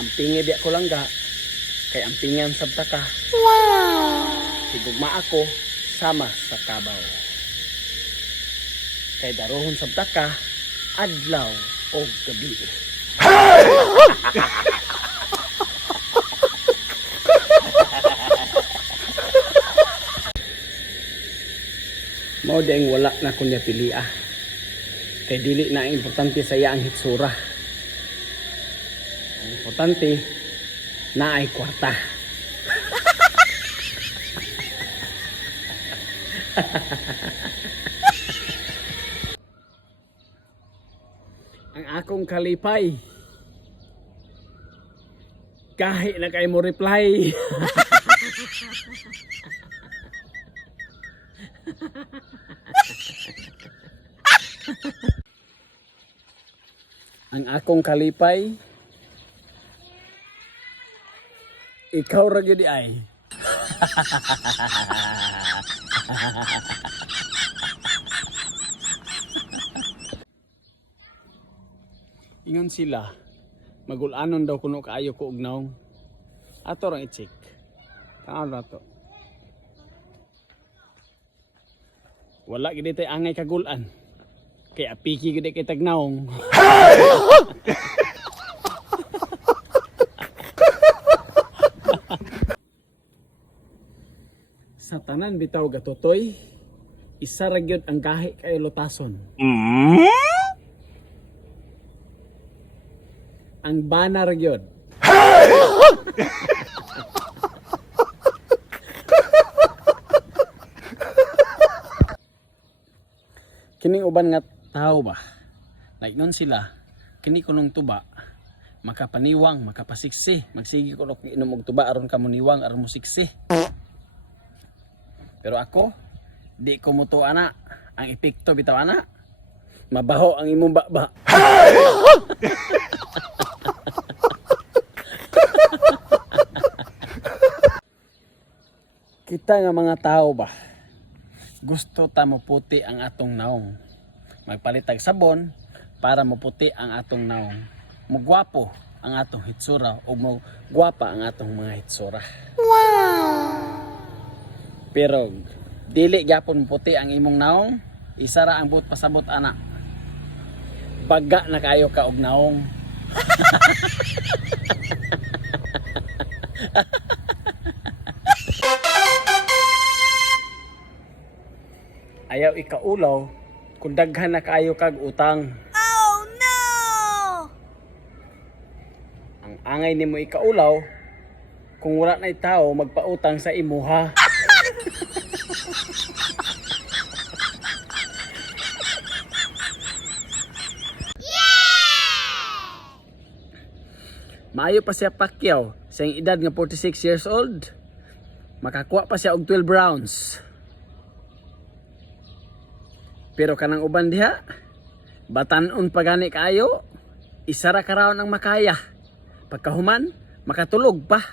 Ang pingi di ako langga, kay ang pingan sabta ka. Wow! Sigugma ako, sama sa kabaw. Kay darohon sabta ka, adlaw o gabi. Mao ding wala na kunya pilia. Kay dili na importante sa iya ang hitsura. Ang importante na ay kwarta. Ang akong kalipay, kahit na kayo mo reply. Ang akong kalipay, ikaw ra gyud ay. Ingon sila, magulanon daw kuno kaayo ko og naong. Ato rang i-check. Kaan ra to. Wala gid tay angay kagulan. Kay apiki gid kay tagnaong. Sa tanan bitaw gatotoy, isa ra gyud ang gahi kay lutason. Ang bana ra gyud. Kining uban nga tao ba? Naignon sila, kini kunong tuba, makapaniwang, makapasiksi, magsigi ko nok inom og tuba aron ka muniwang aron mo siksi. Pero ako, di ko muto ana, ang epekto bitaw ana. Mabaho ang imong baba. Kita nga mga tao ba, gusto ta maputi ang atong naong. Magpalitag sabon para maputi ang atong naong. Mugwapo ang atong hitsura o mugwapa ang atong mga hitsura. Wow! Pero dili gyapon puti ang imong naong, isa ra ang buot pasabot ana. Baga na kayo ka og naong. Ayaw ikaulaw kung daghan na kayo kag utang. Oh no! Ang angay nimo ikaulaw kung wala na'y tao magpautang sa imuha. Maayo pa siya Pacquiao sa edad nga 46 years old. Makakuha pa siya og 12 rounds. Pero kanang uban diha, batanon pa gani kaayo, isa ra ka raon ang makaya. Pagkahuman, makatulog pa.